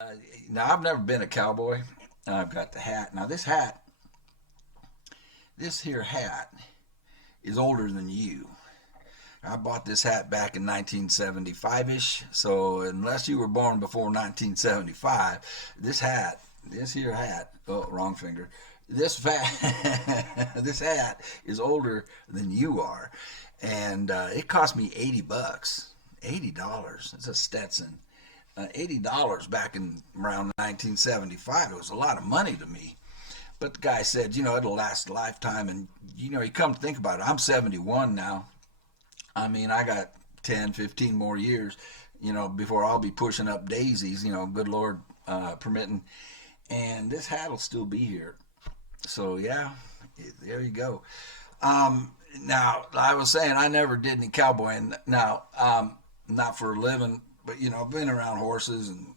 Uh, Now, I've never been a cowboy. I've got the hat. Now, this here hat is older than you. I bought this hat back in 1975-ish. So unless you were born before 1975, this here hat, oh, wrong finger. This hat is older than you are, and it cost me $80. $80. It's a Stetson. $80 back in around 1975. It was a lot of money to me. But the guy said, it'll last a lifetime. And, you come to think about it, I'm 71 now. I mean, I got 10, 15 more years, before I'll be pushing up daisies, good Lord permitting. And this hat will still be here. So, yeah, there you go. Now, I was saying I never did any cowboying. Now, not for a living, but, I've been around horses and,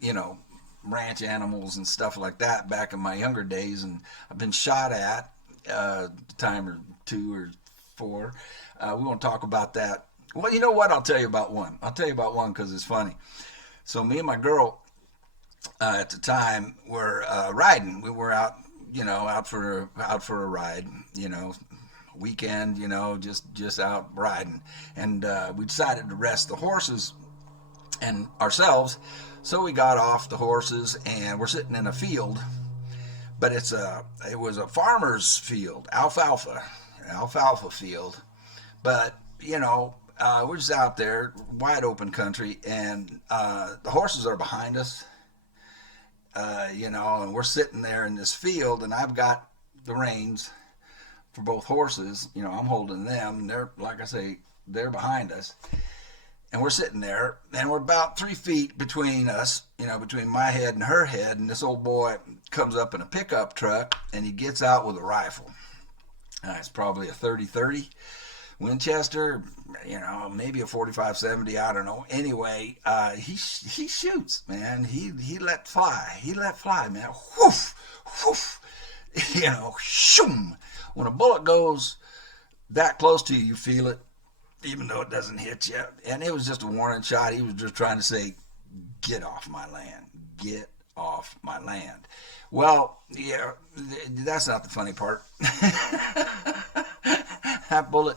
you know, ranch animals and stuff like that back in my younger days. And I've been shot at a time or two or four. We won't talk about that. Well, you know what? I'll tell you about one. I'll tell you about one because it's funny. So me and my girl at the time were riding. We were out, out for a ride. Weekend. Just out riding, and we decided to rest the horses and ourselves. So we got off the horses and we're sitting in a field, but it was a farmer's field, alfalfa field. But we're just out there, wide open country, and the horses are behind us, and we're sitting there in this field, and I've got the reins for both horses. I'm holding them, and they're, like I say, they're behind us. And we're sitting there, and we're about 3 feet between us, between my head and her head. And this old boy comes up in a pickup truck, and he gets out with a rifle. It's probably a 30-30 Winchester, maybe a 45-70, I don't know. Anyway, he shoots, man. He let fly. He let fly, man. Whoof, whoof. Shoom. When a bullet goes that close to you, you feel it, even though it doesn't hit you. And it was just a warning shot. He was just trying to say, get off my land. Get off my land. Well, yeah, that's not the funny part. that bullet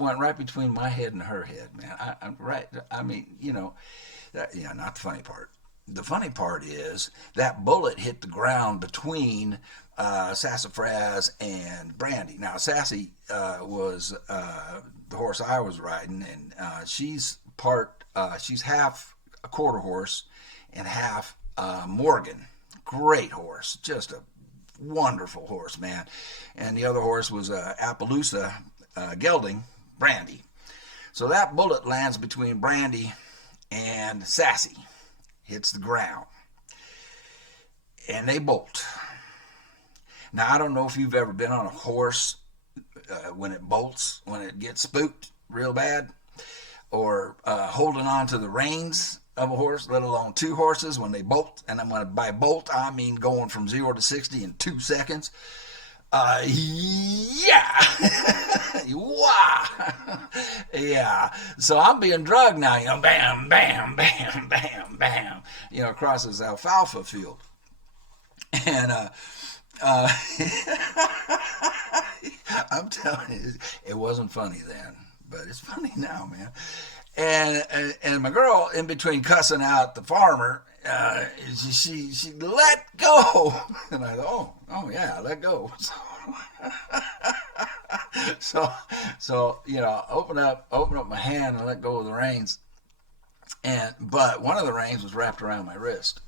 went right between my head and her head, man. I'm right. I mean, not the funny part. The funny part is that bullet hit the ground between Sassafras and Brandy. Now, Sassy was the horse I was riding, and she's half a quarter horse and half Morgan. Great horse, just a wonderful horse, man. And the other horse was Appaloosa gelding, Brandy. So that bullet lands between Brandy and Sassy, hits the ground, and they bolt. Now, I don't know if you've ever been on a horse when it bolts, when it gets spooked real bad, or holding on to the reins of a horse, let alone two horses when they bolt. And by bolt, I mean going from 0 to 60 in 2 seconds. Yeah. Wow. Yeah. So I'm being drugged now, bam, bam, bam, bam, bam, across this alfalfa field. And, uh, I'm telling you, it wasn't funny then, but it's funny now, man. And my girl, in between cussing out the farmer, she let go, and I thought, oh yeah, let go. So open up my hand and let go of the reins, but one of the reins was wrapped around my wrist,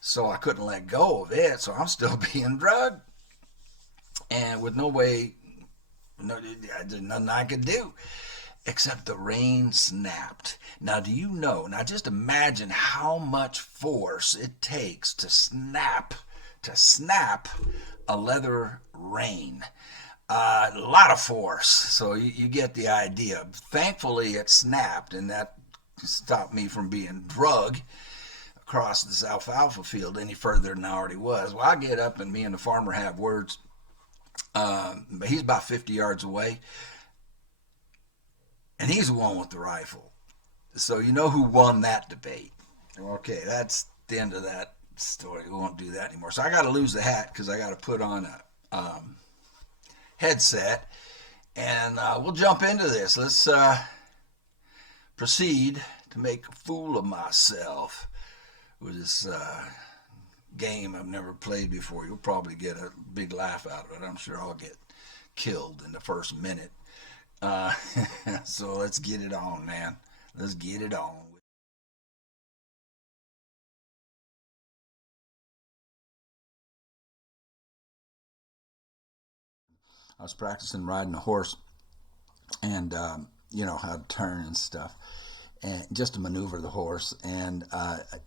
so I couldn't let go of it. So I'm still being drugged, and with no way, there's nothing I could do except the rein snapped. Now, do you know? Now, just imagine how much force it takes to snap a leather rein. A lot of force. So you get the idea. Thankfully, it snapped, and that stopped me from being drugged across this alfalfa field any further than I already was. Well, I get up, and me and the farmer have words. But he's about 50 yards away, and he's the one with the rifle. So you know who won that debate. Okay, that's the end of that story. We won't do that anymore. So I got to lose the hat because I got to put on a headset, and we'll jump into this. Let's proceed to make a fool of myself with this game I've never played before. You'll probably get a big laugh out of it. I'm sure I'll get killed in the first minute. Uh, so let's get it on, man. Let's get it on. I was practicing riding a horse and, how to turn and stuff, and just to maneuver the horse. And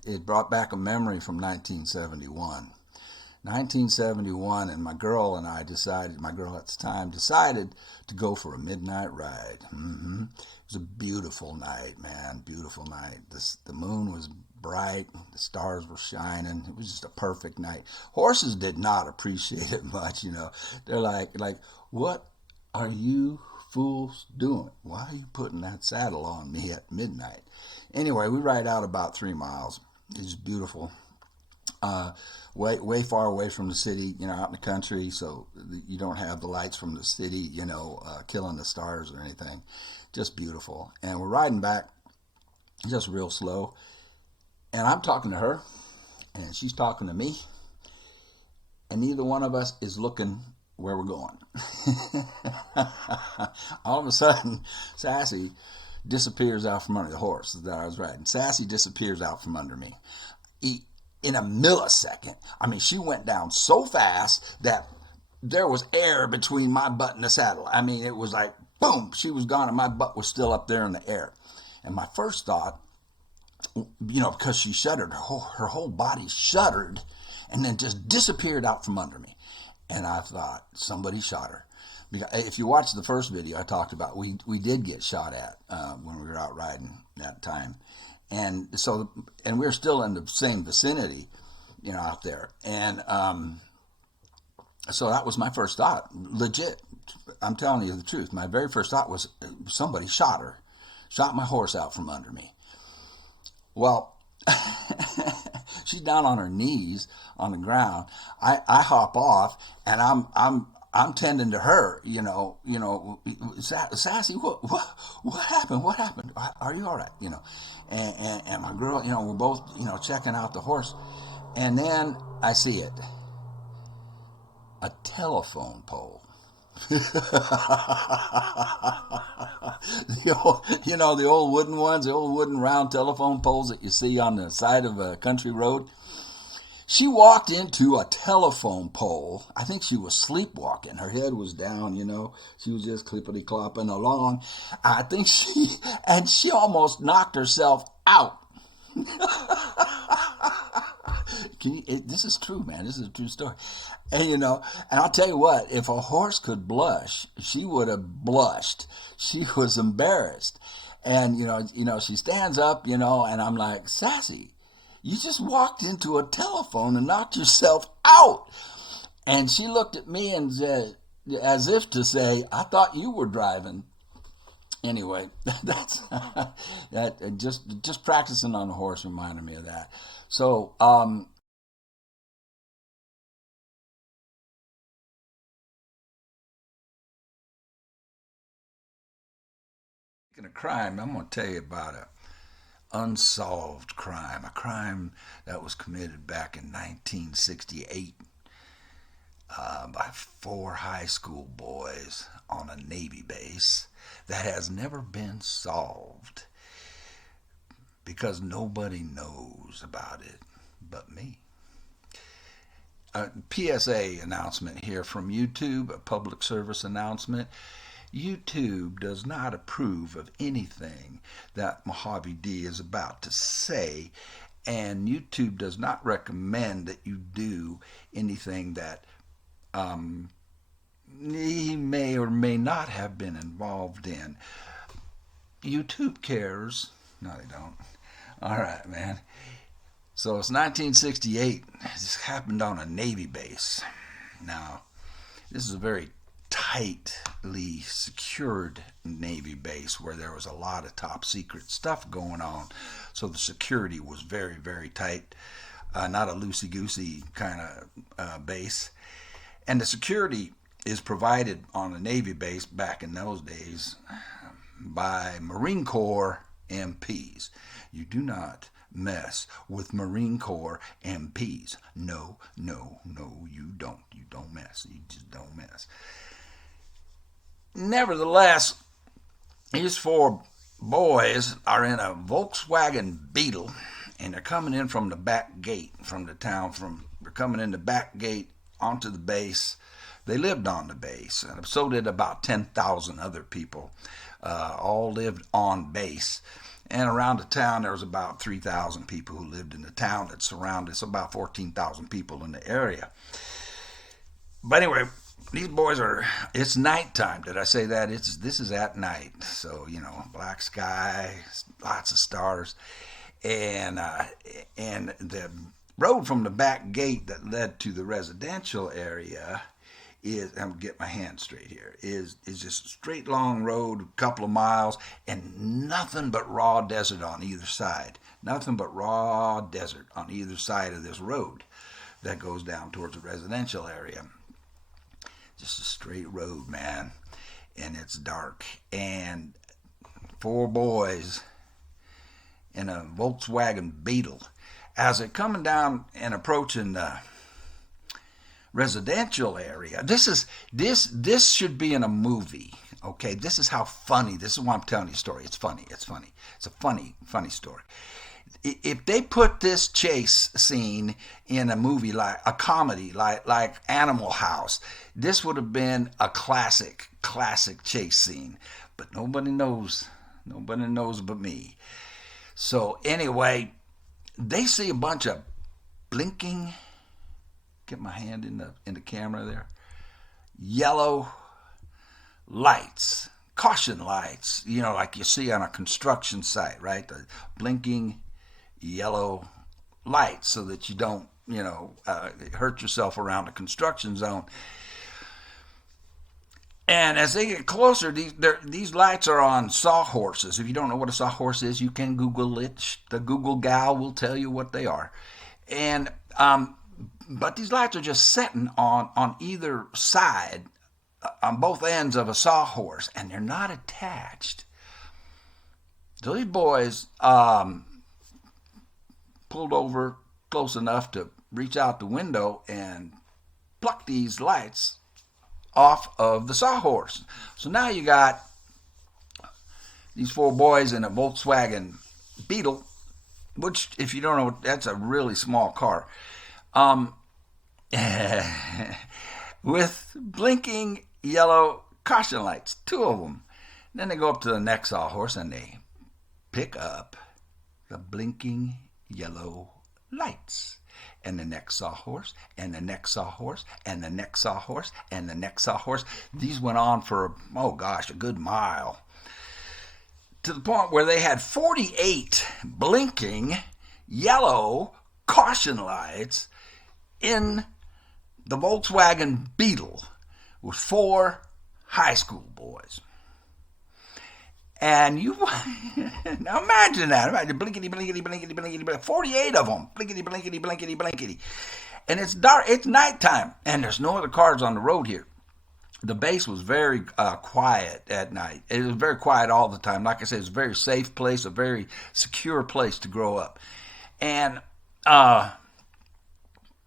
it brought back a memory from 1971. 1971, and my girl and I decided, my girl at the time decided to go for a midnight ride. It was a beautiful night, man, beautiful night. The moon was bright, the stars were shining. It was just a perfect night. Horses did not appreciate it much. They're like, what are you fools doing? Why are you putting that saddle on me at midnight? Anyway, we ride out about 3 miles. It's beautiful. Way far away from the city, out in the country, so you don't have the lights from the city, killing the stars or anything. Just beautiful. And we're riding back just real slow. And I'm talking to her, and she's talking to me, and neither one of us is looking where we're going. All of a sudden, Sassy disappears out from under the horse that I was riding. Sassy disappears out from under me. In a millisecond. I mean, she went down so fast that there was air between my butt and the saddle. I mean, it was like, boom, she was gone and my butt was still up there in the air. And my first thought, because she shuddered, her whole body shuddered and then just disappeared out from under me. And I thought, somebody shot her. Because if you watch the first video I talked about, we did get shot at when we were out riding that time. And so, and we're still in the same vicinity, out there. And so that was my first thought. Legit, I'm telling you the truth. My very first thought was somebody shot her, shot my horse out from under me. Well, she's down on her knees on the ground. I hop off, and I'm tending to her, Sassy, what happened? What happened? Are you all right? And my girl, we're both, checking out the horse. And then I see it, a telephone pole. The old wooden ones, the old wooden round telephone poles that you see on the side of a country road. She walked into a telephone pole. I think she was sleepwalking. Her head was down, She was just clippity-clopping along. I think she almost knocked herself out. This is true, man. This is a true story. And, and I'll tell you what, if a horse could blush, she would have blushed. She was embarrassed. And, she stands up, and I'm like, Sassy, you just walked into a telephone and knocked yourself out. And she looked at me and said, as if to say, I thought you were driving. Anyway, that's that. Just practicing on the horse reminded me of that. So, speaking of crime, I'm going to tell you about a unsolved crime, a crime that was committed back in 1968 by 4 high school boys on a Navy base that has never been solved because nobody knows about it but me. A PSA announcement here from YouTube, a public service announcement. YouTube does not approve of anything that Mojave D is about to say, and YouTube does not recommend that you do anything that he may or may not have been involved in. YouTube cares. No, they don't. All right, man. So it's 1968. This happened on a Navy base. Now, this is a very tightly secured Navy base where there was a lot of top secret stuff going on. So the security was very, very tight, not a loosey goosey kind of base. And the security is provided on a Navy base back in those days by Marine Corps MPs. You do not mess with Marine Corps MPs. No, no, no, you don't. You don't mess. You just don't mess. Nevertheless, these four boys are in a Volkswagen Beetle, and they're coming in from the back gate from the town. They're coming in the back gate onto the base. They lived on the base, and so did about 10,000 other people. All lived on base. And around the town, there was about 3,000 people who lived in the town that surrounded. So about 14,000 people in the area. But anyway, these boys it's nighttime. Did I say that? This is at night. So, black sky, lots of stars. And the road from the back gate that led to the residential area I'm gonna get my hand straight here, is just a straight long road, a couple of miles, and nothing but raw desert on either side. Nothing but raw desert on either side of this road that goes down towards the residential area. Just a straight road, man. And it's dark. And four boys in a Volkswagen Beetle. As they're coming down and approaching the residential area, this should be in a movie. Okay, this is how funny. This is why I'm telling you a story. It's funny. It's a funny story. If they put this chase scene in a movie, like a comedy, like Animal House, this would have been a classic chase scene. But nobody knows but me. So anyway, they see a bunch of blinking, get my hand in the camera there, yellow lights, caution lights, like you see on a construction site, right? The blinking yellow lights so that you don't, hurt yourself around a construction zone. And as they get closer, these lights are on sawhorses. If you don't know what a sawhorse is, you can Google it. The Google gal will tell you what they are. And but these lights are just setting on either side, on both ends of a sawhorse, and they're not attached. So these boys pulled over close enough to reach out the window and pluck these lights off of the sawhorse. So now you got these four boys in a Volkswagen Beetle, which, if you don't know, that's a really small car, with blinking yellow caution lights, two of them. Then they go up to the next sawhorse and they pick up the blinking yellow lights. And the next sawhorse, and the next sawhorse, and the next sawhorse, and the next sawhorse. These went on for, a good mile. To the point where they had 48 blinking yellow caution lights in the Volkswagen Beetle with four high school boys. And you, now imagine that. Imagine blinkety, blinkety, blinkety, blinkety, blinkety, 48 of them. Blinkety, blinkety, blinkety, blinkety. And it's dark, it's nighttime, and there's no other cars on the road here. The base was very quiet at night. It was very quiet all the time. Like I said, it's a very safe place, a very secure place to grow up. And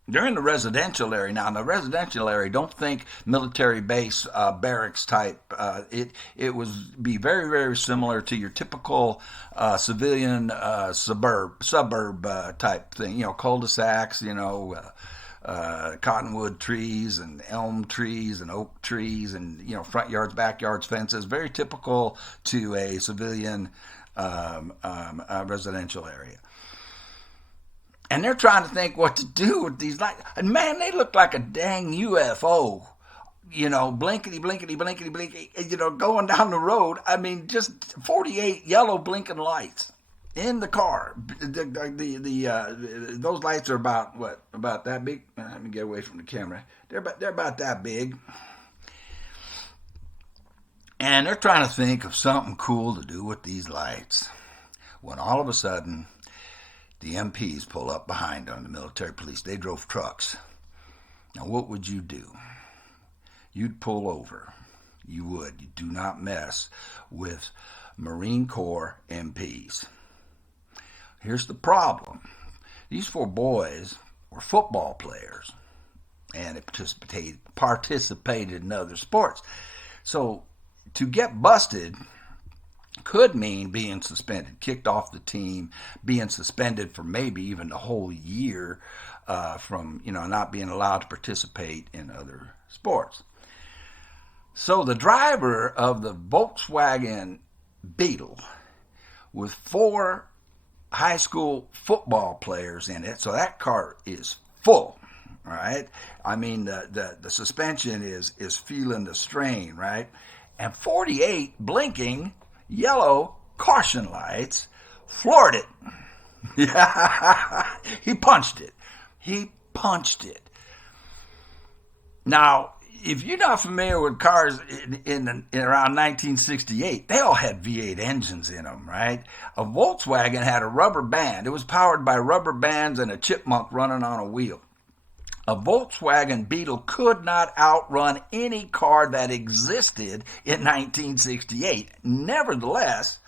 they're in the residential area now. In the residential area, don't think military base, barracks type. It would be very, very similar to your typical civilian suburb type thing. Cul-de-sacs. Cottonwood trees and elm trees and oak trees and front yards, backyards, fences. Very typical to a civilian residential area. And they're trying to think what to do with these lights. And man, they look like a dang UFO. Blinkety, blinkety, blinkety, blinkety, going down the road. I mean, just 48 yellow blinking lights in the car. Those lights are about that big. Let me get away from the camera. They're about that big. And they're trying to think of something cool to do with these lights. When all of a sudden, the MPs pull up behind them, the military police. They drove trucks. Now, what would you do? You'd pull over. You would. You do not mess with Marine Corps MPs. Here's the problem. These 4 boys were football players, and they participated in other sports. So to get busted could mean being suspended, kicked off the team, being suspended for maybe even the whole year from not being allowed to participate in other sports. So the driver of the Volkswagen Beetle with 4 high school football players in it, so that car is full, right? I mean, the suspension is feeling the strain, right? And 48 blinking yellow caution lights floored it. Yeah, he punched it. Now, if you're not familiar with cars in around 1968, they all had V8 engines in them, right? A Volkswagen had a rubber band. It was powered by rubber bands and a chipmunk running on a wheel. A Volkswagen Beetle could not outrun any car that existed in 1968. Nevertheless,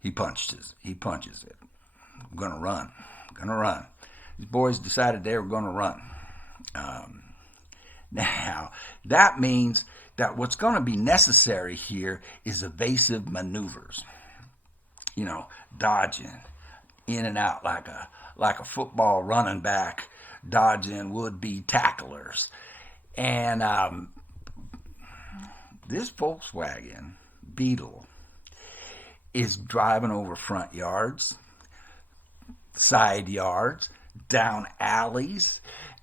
he punches it. I'm gonna run. These boys decided they were going to run. Now, that means that what's going to be necessary here is evasive maneuvers. Dodging in and out like a football running back, dodging would-be tacklers. And this Volkswagen Beetle is driving over front yards, side yards, down alleys,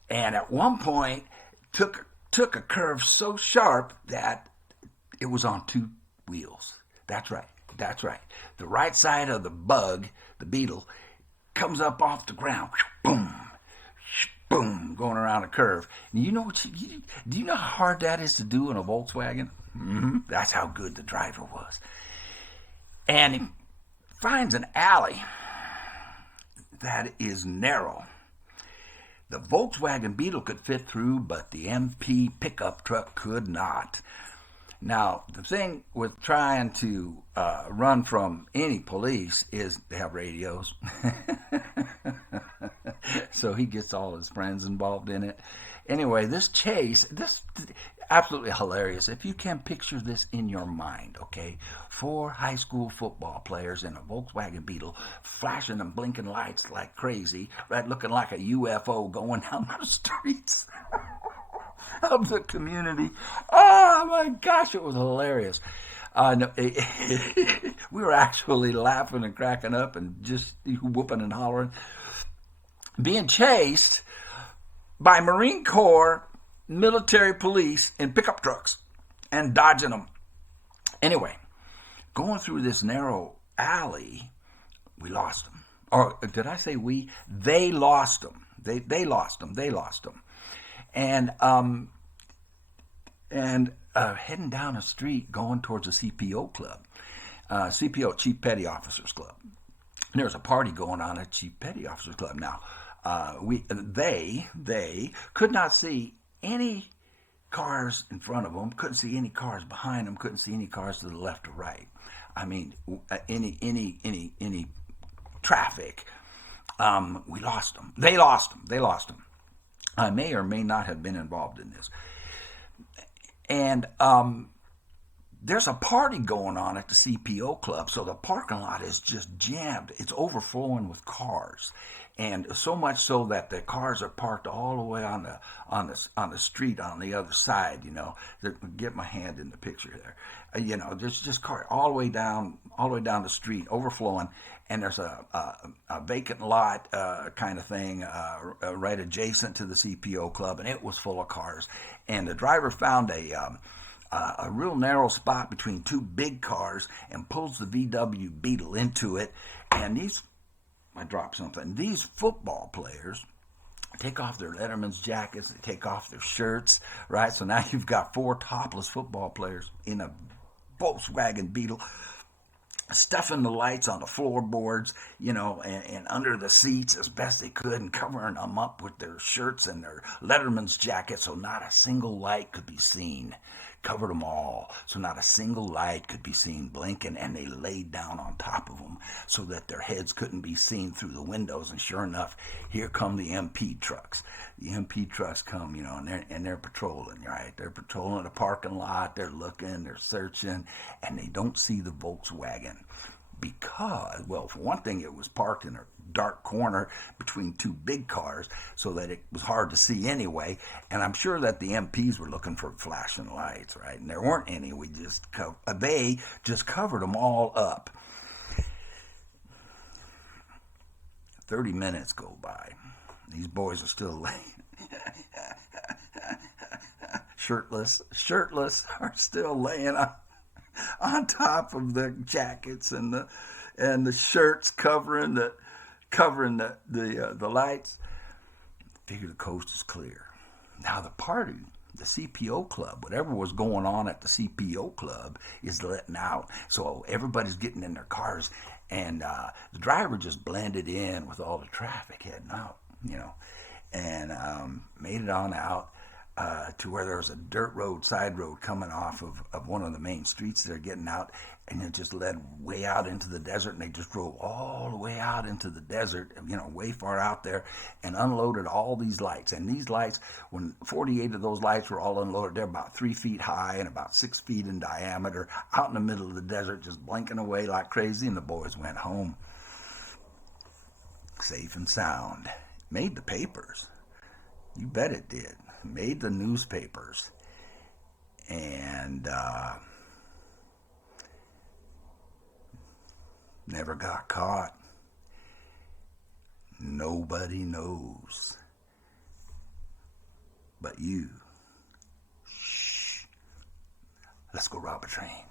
and at one point took a curve so sharp that it was on 2 wheels. That's right. The right side of the Beetle, comes up off the ground, boom, boom, going around a curve. And you know do you know how hard that is to do in a Volkswagen? Mm-hmm. That's how good the driver was. And he finds an alley that is narrow. The Volkswagen Beetle could fit through, but the MP pickup truck could not. Now, the thing with trying to run from any police is they have radios. So he gets all his friends involved in it. Anyway, this chase, this absolutely hilarious. If you can picture this in your mind, okay? 4 high school football players in a Volkswagen Beetle flashing and blinking lights like crazy, right? Looking like a UFO going down the streets of the community. Oh my gosh, it was hilarious. No, we were actually laughing and cracking up and just whooping and hollering. Being chased by Marine Corps military police in pickup trucks and dodging them. Anyway, going through this narrow alley, we lost them. Or did I say we? They lost them. They lost them. And heading down a street going towards the CPO club, CPO, Chief Petty Officers Club. And there was a party going on at Chief Petty Officers Club. Now, they could not see any cars in front of them, couldn't see any cars behind them, couldn't see any cars to the left or right. I mean, any traffic. We lost them. They lost them. I may or may not have been involved in this. And there's a party going on at the CPO club, so the parking lot is just jammed. It's overflowing with cars, and so much so that the cars are parked all the way on the street on the other side. Get my hand in the picture there. There's just cars all the way down the street, overflowing, and there's a vacant lot kind of thing right adjacent to the CPO club, and it was full of cars. And the driver found a real narrow spot between 2 big cars and pulls the VW Beetle into it. And I dropped something. These football players take off their Letterman's jackets, they take off their shirts, right? So now you've got 4 topless football players in a Volkswagen Beetle, stuffing the lights on the floorboards, and under the seats as best they could, and covering them up with their shirts and their Letterman's jackets so not a single light could be seen. Covered them all so not a single light could be seen blinking, and they laid down on top of them so that their heads couldn't be seen through the windows. And sure enough, here come the MP trucks. The MP trucks come, and they're patrolling, right? They're patrolling the parking lot, they're looking, they're searching, and they don't see the Volkswagen. Because, well, for one thing, it was parked in a dark corner between 2 big cars so that it was hard to see anyway. And I'm sure that the MPs were looking for flashing lights, right? And there weren't any. They just covered them all up. 30 minutes go by. These boys are still laying. shirtless, are still laying on top of the jackets and the shirts covering the lights. Figure the coast is clear. Now the party, the CPO club, whatever was going on at the CPO club is letting out. So everybody's getting in their cars, and the driver just blended in with all the traffic heading out, and made it on out to where there was a dirt road, side road coming off of one of the main streets. They're getting out, and it just led way out into the desert, and they just drove all the way out into the desert, way far out there, and unloaded all these lights. And these lights, when 48 of those lights were all unloaded, they're about 3 feet high and about 6 feet in diameter, out in the middle of the desert, just blinking away like crazy, and the boys went home. Safe and sound. Made the papers. You bet it did. Made the newspapers. And never got caught. Nobody knows but you. Shh. Let's go rob a train.